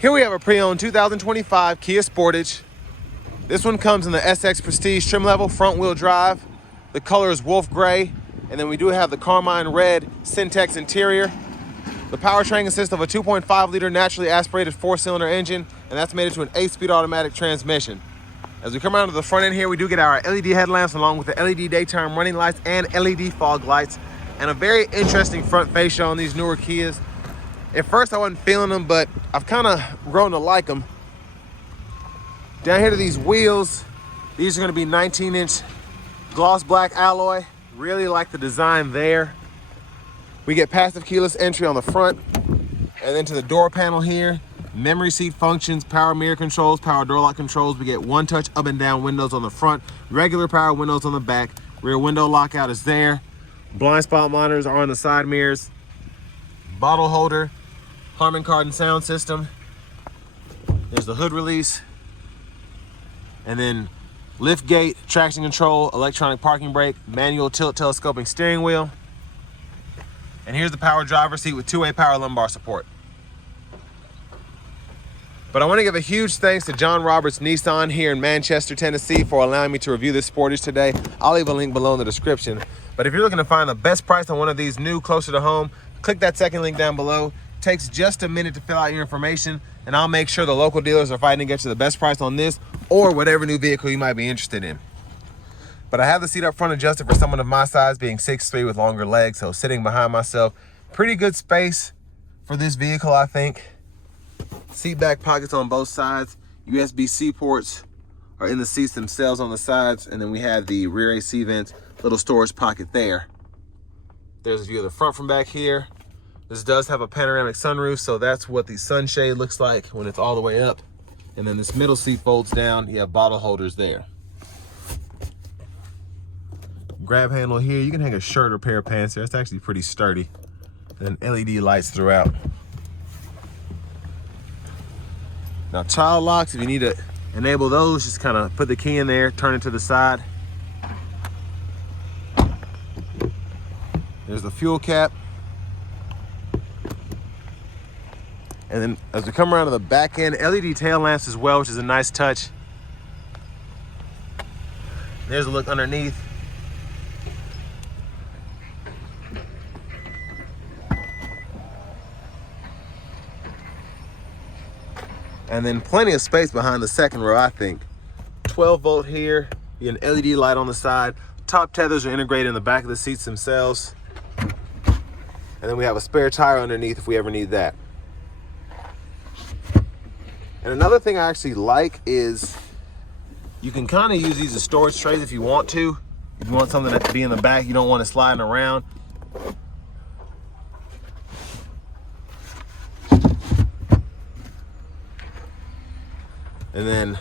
Here we have a pre-owned 2025 Kia Sportage. This one comes in the SX Prestige trim level, front wheel drive. The color is wolf gray. And then we do have the carmine red Syntex interior. The powertrain consists of a 2.5 liter naturally aspirated 4-cylinder engine, and that's made into an 8-speed automatic transmission. As we come around to the front end here, we do get our LED headlamps along with the LED daytime running lights and LED fog lights, and a very interesting front fascia on these newer Kias. At first I wasn't feeling them, but I've kind of grown to like them. Down here to these wheels, these are going to be 19-inch gloss black alloy. Really like the design there. We get passive keyless entry on the front, and then to the door panel here, memory seat functions, power mirror controls, power door lock controls. We get one-touch up and down windows on the front, regular power windows on the back, rear window lockout is there, blind spot monitors are on the side mirrors, bottle holder, Harman Kardon sound system. There's the hood release, and then lift gate, traction control, electronic parking brake, manual tilt telescoping steering wheel. And here's the power driver's seat with two-way power lumbar support. But I want to give a huge thanks to John Roberts Nissan here in Manchester, Tennessee for allowing me to review this Sportage today. I'll leave a link below in the description. But if you're looking to find the best price on one of these new, closer to home, click that second link down below. It takes just a minute to fill out your information, and I'll make sure the local dealers are fighting to get you the best price on this or whatever new vehicle you might be interested in. But I have the seat up front adjusted for someone of my size, being 6'3" with longer legs, so sitting behind myself. Pretty good space for this vehicle, I think. Seat back pockets on both sides. USB-C ports are in the seats themselves on the sides, and then we have the rear AC vents, little storage pocket there. There's a view of the front from back here. This does have a panoramic sunroof, so that's what the sunshade looks like when it's all the way up. And then this middle seat folds down. You have bottle holders there. Grab handle here. You can hang a shirt or pair of pants there. It's actually pretty sturdy. And then LED lights throughout. Now child locks, if you need to enable those, just kind of put the key in there, turn it to the side. There's the fuel cap. And then as we come around to the back end, LED tail lamps as well, which is a nice touch. There's a look underneath. And then plenty of space behind the second row, I think. 12 volt here, you get an LED light on the side. Top tethers are integrated in the back of the seats themselves. And then we have a spare tire underneath if we ever need that. And another thing I actually like is you can kind of use these as storage trays if you want to. If you want something to be in the back, you don't want it sliding around. And then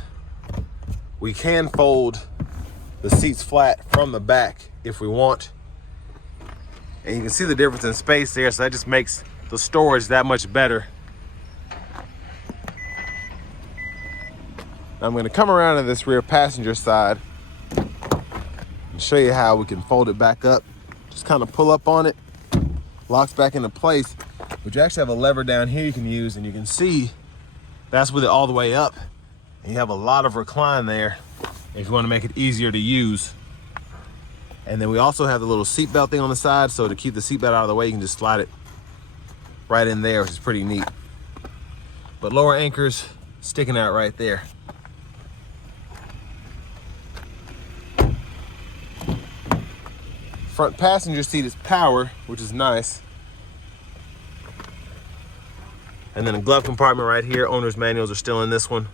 we can fold the seats flat from the back if we want. And you can see the difference in space there, so that just makes the storage that much better. Now I'm going to come around to this rear passenger side and show you how we can fold it back up. Just kind of pull up on it, locks back into place. But you actually have a lever down here you can use, and you can see that's with it all the way up. And you have a lot of recline there if you want to make it easier to use. And then we also have the little seat belt thing on the side, so to keep the seat belt out of the way, you can just slide it right in there, which is pretty neat. But lower anchors sticking out right there. Front passenger seat is power, which is nice. And then a glove compartment right here. Owner's manuals are still in this one.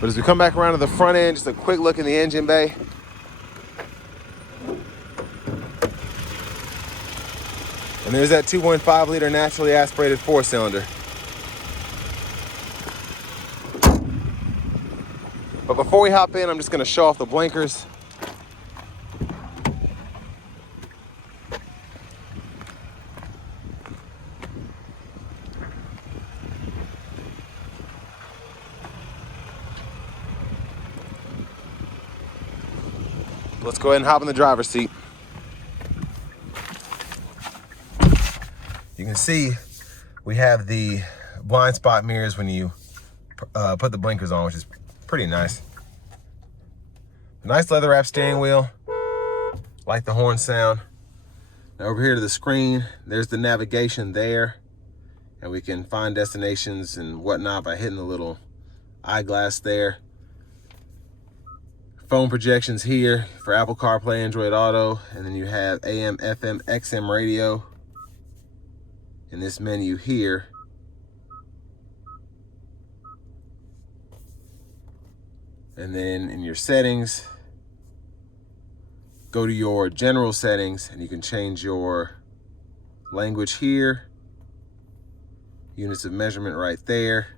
But as we come back around to the front end, just a quick look in the engine bay. And there's that 2.5 liter naturally aspirated 4-cylinder. But before we hop in, I'm just gonna show off the blinkers. Let's go ahead and hop in the driver's seat. You can see we have the blind spot mirrors when you put the blinkers on, which is pretty nice. Nice leather wrap steering wheel. Like the horn sound. Now over here to the screen, there's the navigation there. And we can find destinations and whatnot by hitting the little eyeglass there. Phone projections here for Apple CarPlay, Android Auto. And then you have AM, FM, XM radio in this menu here. And then in your settings, go to your general settings and you can change your language here. Units of measurement right there.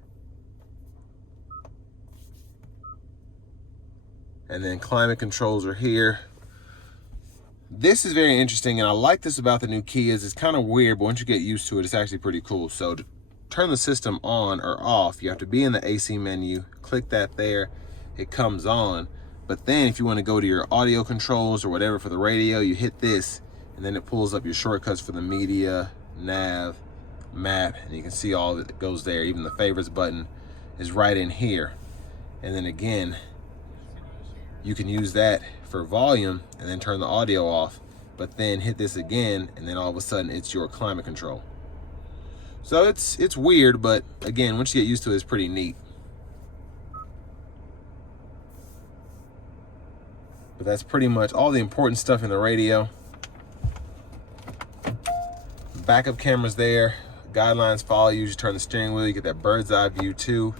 And then climate controls are here. This is very interesting, and I like this about the new Kias. It's kind of weird, but once you get used to it, it's actually pretty cool. So to turn the system on or off, you have to be in the AC menu, click that there, it comes on. But then if you want to go to your audio controls or whatever for the radio, you hit this, and then it pulls up your shortcuts for the media, nav, map, and you can see all that goes there. Even the favorites button is right in here. And then again, you can use that for volume and then turn the audio off, but then hit this again, and then all of a sudden it's your climate control. So it's weird, but again, once you get used to it, it's pretty neat. But that's pretty much all the important stuff in the radio. Backup cameras there. Guidelines follow you. You turn the steering wheel, you get that bird's eye view too.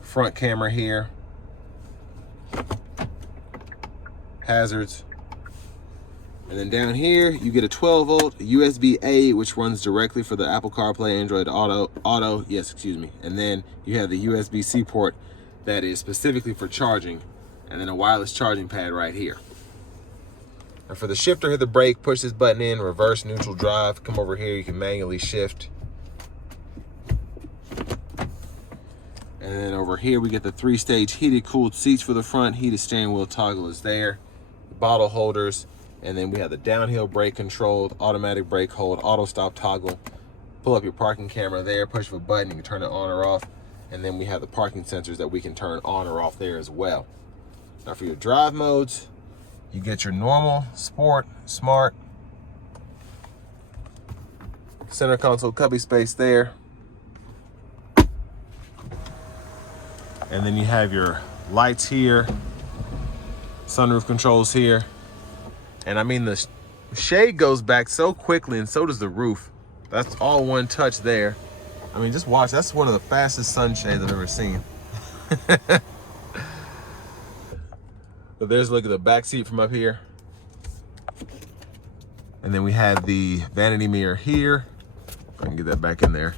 Front camera here. Hazards. And then down here, you get a 12-volt USB-A, which runs directly for the Apple CarPlay, Android Auto. Yes, excuse me. And then you have the USB-C port that is specifically for charging, and then a wireless charging pad right here. And for the shifter, hit the brake, push this button in, reverse, neutral, drive. Come over here, you can manually shift. And then over here, we get the 3-stage heated, cooled seats for the front. Heated steering wheel toggle is there. Bottle holders. And then we have the downhill brake controlled, automatic brake hold, auto stop toggle. Pull up your parking camera there, push of a button, you can turn it on or off. And then we have the parking sensors that we can turn on or off there as well. Now for your drive modes, you get your normal, sport, smart, center console cubby space there. And then you have your lights here, sunroof controls here. And I mean, the shade goes back so quickly, and so does the roof. That's all one touch there. I mean, just watch, that's one of the fastest sunshades I've ever seen. But there's a look at the back seat from up here. And then we have the vanity mirror here. If I can get that back in there.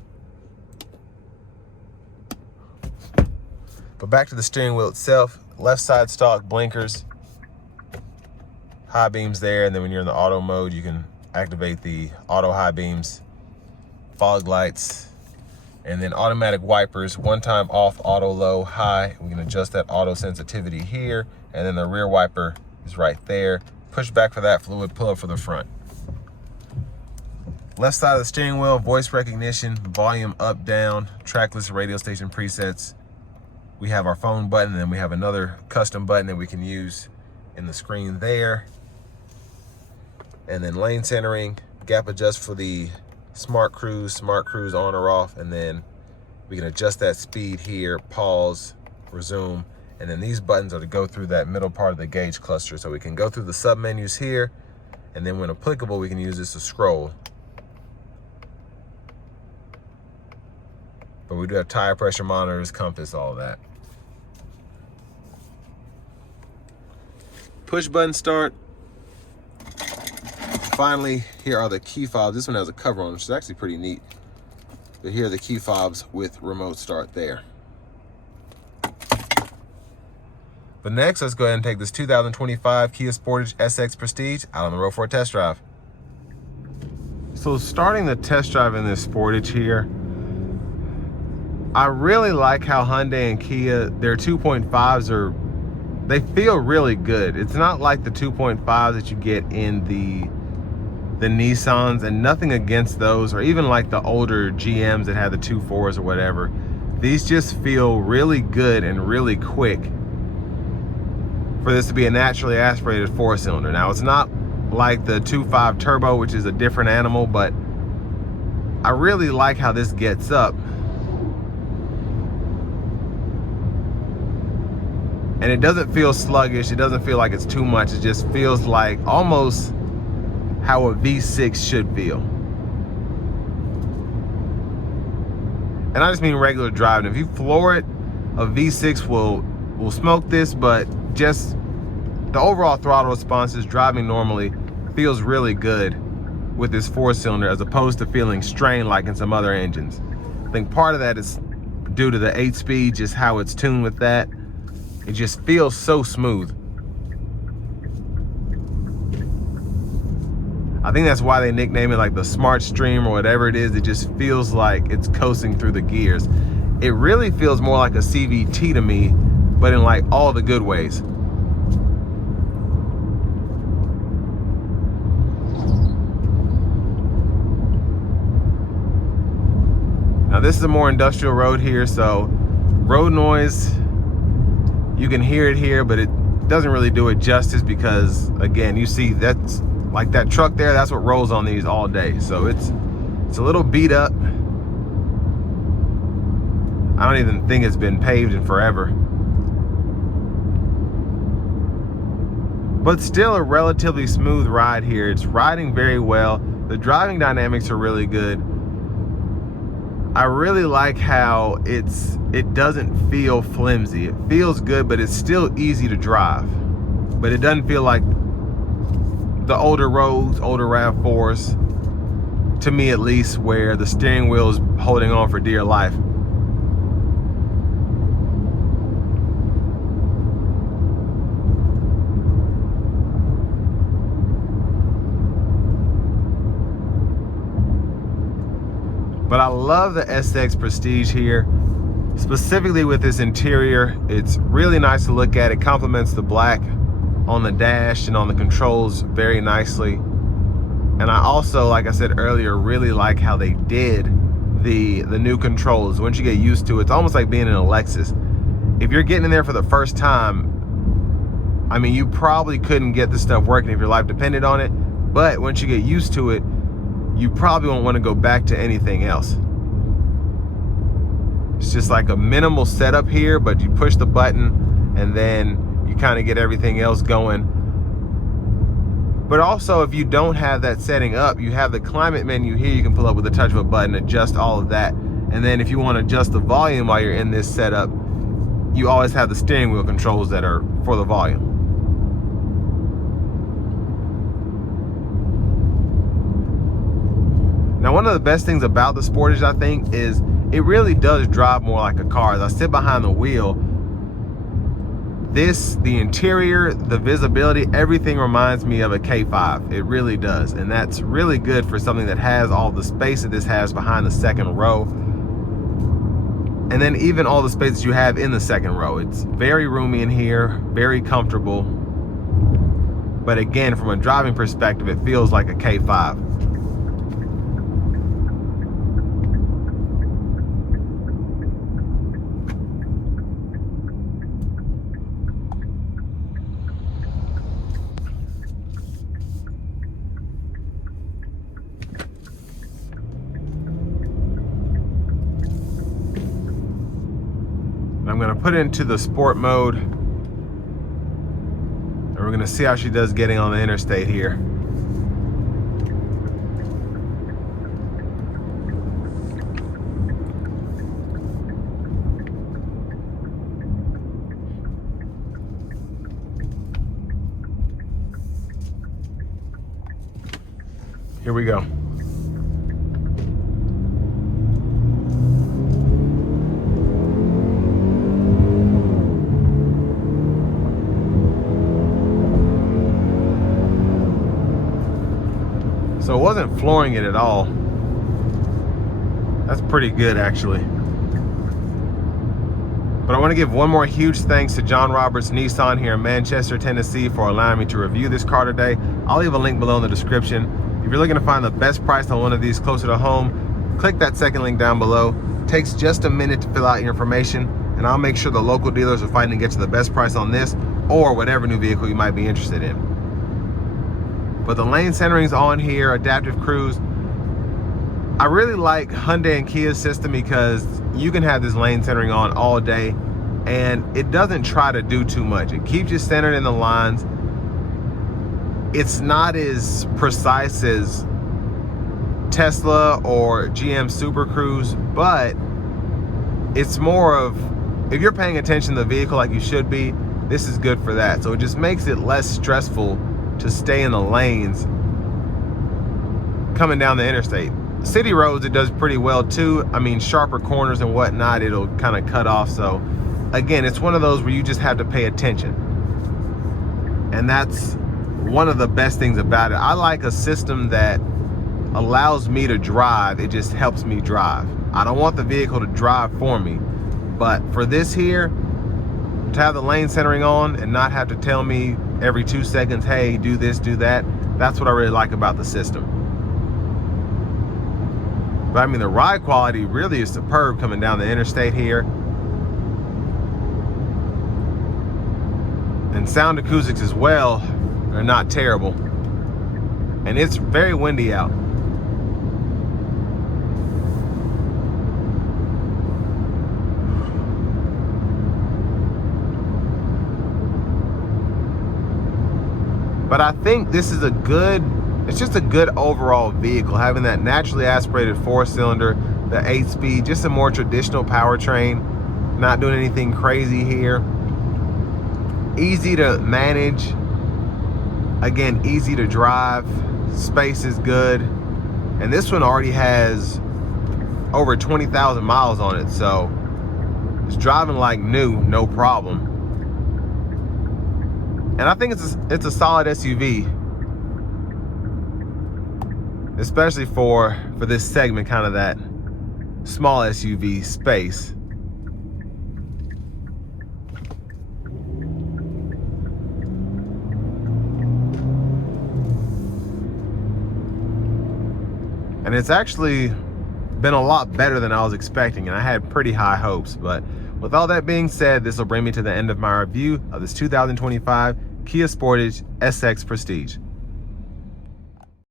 But back to the steering wheel itself, left side stock blinkers, high beams there, and then when you're in the auto mode, you can activate the auto high beams, fog lights, and then automatic wipers, one time off, auto low, high. We can adjust that auto sensitivity here, and then the rear wiper is right there. Push back for that fluid, pull up for the front. Left side of the steering wheel, voice recognition, volume up, down, trackless radio station presets. We have our phone button, and then we have another custom button that we can use in the screen there. And then lane centering, gap adjust for the smart cruise on or off, and then we can adjust that speed here, pause, resume, and then these buttons are to go through that middle part of the gauge cluster. So we can go through the sub menus here, and then when applicable, we can use this to scroll. But we do have tire pressure monitors, compass, all of that. Push button start. Finally, here are the key fobs. This one has a cover on, which is actually pretty neat. But here are the key fobs with remote start there. But next, let's go ahead and take this 2025 Kia Sportage SX Prestige out on the road for a test drive. So starting the test drive in this Sportage here, I really like how Hyundai and Kia, their 2.5s they feel really good. It's not like the 2.5s that you get in the the Nissans, and nothing against those, or even like the older GMs that had the 2.4s or whatever. These just feel really good and really quick for this to be a naturally aspirated 4-cylinder. Now, it's not like the 2.5 turbo, which is a different animal, but I really like how this gets up. And it doesn't feel sluggish. It doesn't feel like it's too much. It just feels like almost how a V6 should feel. And I just mean regular driving. If you floor it, a V6 will smoke this, but just the overall throttle responses driving normally feels really good with this 4-cylinder, as opposed to feeling strained like in some other engines. I think part of that is due to the 8-speed, just how it's tuned with that. It just feels so smooth. I think that's why they nickname it like the Smart Stream or whatever it is. It just feels like it's coasting through the gears. It really feels more like a CVT to me, but in like all the good ways. Now this is a more industrial road here, so road noise, you can hear it here, but it doesn't really do it justice, because again, you see that's like that truck there, that's what rolls on these all day. So it's a little beat up. I don't even think it's been paved in forever. But still a relatively smooth ride here. It's riding very well. The driving dynamics are really good. I really like how it doesn't feel flimsy. It feels good, but it's still easy to drive. But it doesn't feel like the older roads, older RAV4s, to me at least, where the steering wheel is holding on for dear life. But I love the SX Prestige here, specifically with this interior. It's really nice to look at. It complements the black on the dash and on the controls very nicely. And I also, like I said earlier, really like how they did the new controls. Once you get used to it, it's almost like being in a Lexus. If you're getting in there for the first time, I mean, you probably couldn't get this stuff working if your life depended on it. But once you get used to it, you probably won't want to go back to anything else. It's just like a minimal setup here, but you push the button and then you kind of get everything else going. But also, if you don't have that setting up, you have the climate menu here. You can pull up with the touch of a button, adjust all of that. And then if you want to adjust the volume while you're in this setup, you always have the steering wheel controls that are for the volume. Now, one of the best things about the Sportage, I think, is it really does drive more like a car. As I sit behind the wheel, the interior, the visibility, everything reminds me of a K5. It really does. And that's really good for something that has all the space that this has behind the second row. And then even all the space that you have in the second row. It's very roomy in here, very comfortable. But again, from a driving perspective, it feels like a K5. I'm going to put it into the sport mode, and we're going to see how she does getting on the interstate here. Here we go. So it wasn't flooring it at all. That's pretty good, actually. But I want to give one more huge thanks to John Roberts Nissan here in Manchester, Tennessee, for allowing me to review this car today. I'll leave a link below in the description. If If you're looking to find the best price on one of these closer to home, click that second link down below. It takes just a minute to fill out your information, and I'll make sure the local dealers are fighting to get you the best price on this or whatever new vehicle you might be interested in. But the lane centering's on here, adaptive cruise. I really like Hyundai and Kia's system because you can have this lane centering on all day and it doesn't try to do too much. It keeps you centered in the lines. It's not as precise as Tesla or GM Super Cruise, but it's more of, if you're paying attention to the vehicle like you should be, this is good for that. So it just makes it less stressful to stay in the lanes coming down the interstate. City roads, it does pretty well too. I mean, sharper corners and whatnot, it'll kind of cut off. So again, it's one of those where you just have to pay attention. And that's one of the best things about it. I like a system that allows me to drive. It just helps me drive. I don't want the vehicle to drive for me. But for this here, to have the lane centering on and not have to tell me every 2 seconds, hey, do this, do that, that's what I really like about the system. But I mean, the ride quality really is superb coming down the interstate here. And sound acoustics as well are not terrible. And it's very windy out. But I think this is it's just a good overall vehicle, having that naturally aspirated 4-cylinder, the 8-speed, just a more traditional powertrain, not doing anything crazy here. Easy to manage, again, easy to drive, space is good. And this one already has over 20,000 miles on it, so it's driving like new, no problem. And I think it's a solid SUV, especially for this segment, kind of that small SUV space. And it's actually been a lot better than I was expecting, and I had pretty high hopes. But with all that being said, this will bring me to the end of my review of this 2025 Kia Sportage SX Prestige.